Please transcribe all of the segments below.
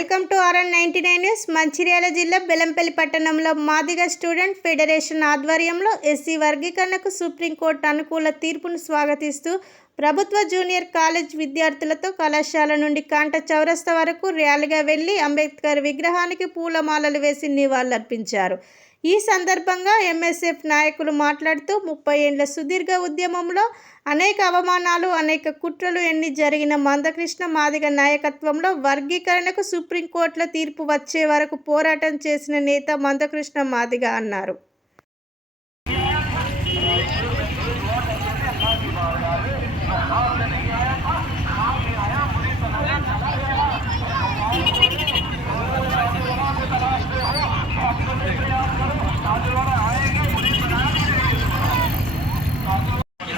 Welcome to RN99 news. Mancherial జిల్లా బెల్లంపల్లి పట్టణంలో Madiga student federation ఆధ్వర్యంలో ఎస్సీ వర్గీకరణకు సుప్రీంకోర్టు అనుకూల తీర్పును స్వాగతిస్తూ ప్రభుత్వ జూనియర్ కాలేజ్ విద్యార్థులతో కళాశాల నుండి కాంట చౌరస్తా వరకు ర్యాలీగా వెళ్లి అంబేద్కర్ విగ్రహానికి పూలమాలలు వేసి నివాళులర్పించారు. ఈ సందర్భంగా ఎంఎస్ఎఫ్ నాయకులు మాట్లాడుతూ 30 ఏళ్ల సుదీర్ఘ ఉద్యమంలో అనేక అవమానాలు, అనేక కుట్రలు ఎన్ని జరిగిన మందకృష్ణ మాదిగ నాయకత్వంలో వర్గీకరణకు సుప్రీంకోర్టులో తీర్పు వచ్చే వరకు పోరాటం చేసిన నేత మందకృష్ణ మాదిగ అన్నారు.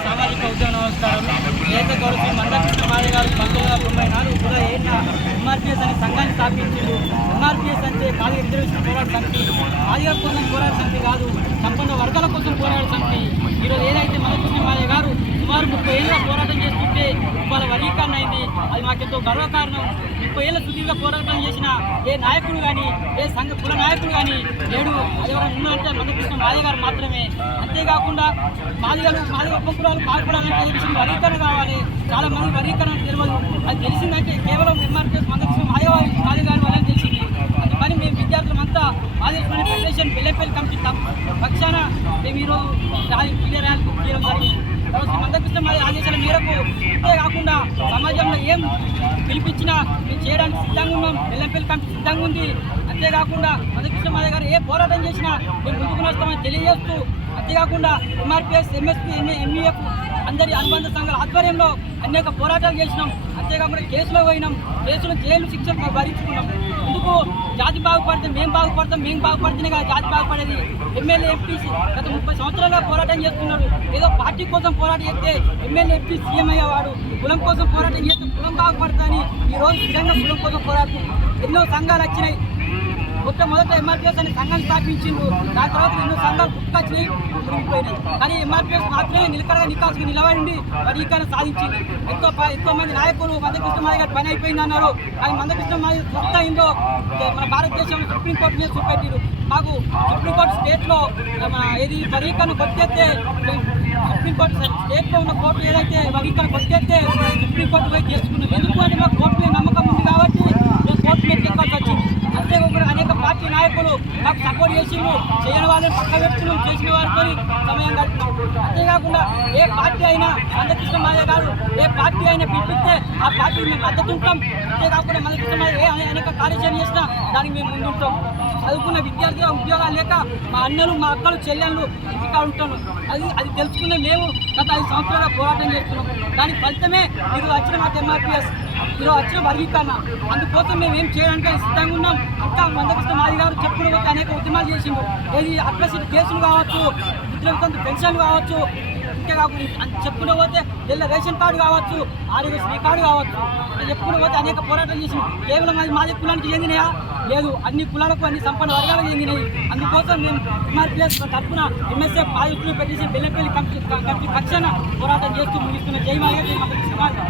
సామాజిక ఉద్యమ నమస్కారం. ఏదైతే గౌరవ మందకృష్ణ మాదిగ గారు 1994 కూడా ఎంఆర్పిఎస్ అనే సంఘాన్ని స్థాపించారు. ఎంఆర్పిఎస్ అంటే మాదిగ రిజర్వేషన్ పోరాట సమితి, మాదిగల కోసం పోరాట సమితి కాదు, సంపన్న వర్గాల కోసం పోరాట సమితి. ఈరోజు ఏదైతే మందకృష్ణ మాదిగ గారు సుమారు 30 ఏళ్ళ పోరాటం చేస్తుంటే ఇవాళ వర్గీకరణ అయింది. అది మాకెంతో గర్వకారణం. 30 ఏళ్ళ సుదీర్ఘ పోరాటం చేసిన ఏ నాయకుడు కానీ, ఏ సంఘ కుల నాయకుడు కానీ లేడు. అది ఉన్నదంటే మందకృష్ణ మాదిగ గారు మాత్రమే. అంతేకాకుండా మాదిగ ఉపకులాలు పాల్పడాలంటే వర్గీకరణ కావాలి. చాలా మంది వర్గీకరణ తెలియదు. అది తెలిసిందంటే కేవలం ఎంఆర్పిఎస్ మందకృష్ణ మాదిగ గారి వల్ల తెలిసింది. అందుకని మేము విద్యార్థులంతా మాదిగ ఫెడరేషన్ బెల్లంపల్లి కమిటీ పక్షాన మేము ఈరోజు ర్యాలీ తీయడం జరిగింది. మందకృష్ణ మాదిగ ఆదేశాల మేరకు అంతేకాకుండా సమాజంలో ఏం పిలిపించినా మేము చేయడానికి సిద్ధంగా ఉన్నాం. బెల్లంపల్లి కమిటీ సిద్ధంగా ఉంది. అంతేకాకుండా మందకృష్ణ మాదిగ గారు ఏ పోరాటం చేసినా మేము ముందుకు వస్తామని తెలియజేస్తూ, అంతేకాకుండా ఎంఆర్పిఎస్, ఎంఎస్పీ, ఎంఈఎఫ్ అందరి అనుబంధ సంఘాల ఆధ్వర్యంలో అనేక పోరాటాలు చేసినాం. అంతేకాకుండా కేసులో పోయినాం, కేసులో జైలు శిక్షలు భరించుకున్నాం. ఎందుకు జాతి బాగుపడితే మేము బాగుపడతాం, మేము బాగుపడితేనే కదా జాతి బాగుపడేది. ఎమ్మెల్యే, ఎంపీసీ గత 30 సంవత్సరాలుగా పోరాటం చేస్తున్నాడు. ఏదో పార్టీ కోసం పోరాటం చేస్తే ఎమ్మెల్యే, ఎంపీ, సీఎం అయ్యేవాడు. కులం కోసం పోరాటం చేస్తే కులం బాగుపడతాని ఈరోజు నిజంగా కులం కోసం పోరాటం ఎన్నో సంఘాలు వచ్చినాయి. మొదట ఎంఆర్పిఎస్ అనే సంఘాన్ని స్థాపించిండు. దాని తర్వాత ఎన్నో సంఘాలు పుట్టుకొచ్చినాయి, మురిగిపోయినాయి. కానీ ఎంఆర్పిఎస్ మాత్రమే నికాసుగా నిలబడి వర్గీకరణ సాధించింది. ఎంతో మంది నాయకులు మందకృష్ణ మాదిగ గారి పని అయిపోయింది అన్నారు. కానీ మందకృష్ణ మాదిగ సొంత అయిందో మన భారతదేశంలో సుప్రీంకోర్టు మీద చూపెట్టారు. మాకు సుప్రీంకోర్టు స్టేట్లో ఏది వర్గీకరణ కొట్టేస్తే సుప్రీంకోర్టు స్టేట్లో ఉన్న కోర్టు ఏదైతే వర్గీకరణ కొట్టేస్తే సుప్రీంకోర్టు పోయి చేసుకున్నాం. ఎందుకు అంటే మాకు కోర్టు మీద నమ్మకం ఉంది కాబట్టి మేము కోర్టు మీద ఎక్కాల్సి వచ్చింది. అంతేకాకుండా అనేక పార్టీ నాయకులు మాకు సపోర్ట్ చేసిండ్రు. చేయని వాళ్ళని పక్క వ్యక్తులు చేసిన వారితో సమయం గడిపినాం. అంతేకాకుండా ఏ పార్టీ అయినా మందకృష్ణ మాదిగ గారు ఏ పార్టీ అయినా పిలిపిస్తే ఆ పార్టీకి మేము మద్దతు ఉంటాం. అంతేకాకుండా మందకృష్ణ మాదిగ అనేక కార్యాచరణ చేసినా దానికి మేము ముందుంటాం. చదువుకున్న విద్యార్థుల ఉద్యోగాలు లేక మా అన్నలు, మా అక్కలు, చెల్లెళ్ళు ఇంకా ఉంటాను. అది తెలుసుకునే మేము గత 5 సంవత్సరాలుగా పోరాటం చేస్తున్నాం. దానికి ఫలితమే ఈరోజు వచ్చిన మాకు ఎంఆర్పిఎస్, ఈరోజు వచ్చిన వర్గీకరణ. అందుకోసం మేము ఏం చేయడానికి సిద్ధంగా ఉన్నాం. ఇంకా మందకృష్ణ మాదిగ గారు చెప్పులు పోతే అనేక ఉద్యమాలు చేసిండు. ఏది అట్లసిటీ కేసులు కావచ్చు, విద్యార్థులకు పెన్షన్లు కావచ్చు, అంతేకాకుండా చెప్పుకుంటూ పోతే తెల్ల రేషన్ కార్డు కావచ్చు, ఆరోగ్యశ్రీ కార్డు కావచ్చు, చెప్పుకుంటూ పోతే అనేక పోరాటాలు చేసింది. కేవలం అది మాదిగ కులానికి చెందినయా? లేదు, అన్ని కులాలకు, అన్ని సంపన్న వర్గాలకు చెందినవి. అందుకోసం మేము ఎంఆర్పిఎస్ తరఫున MSF Madiga federation Bellampalli committee పక్షాన పోరాటం చేస్తూ ముగిస్తున్న జై మాదిగ, జై మందకృష్ణ మాదిగ.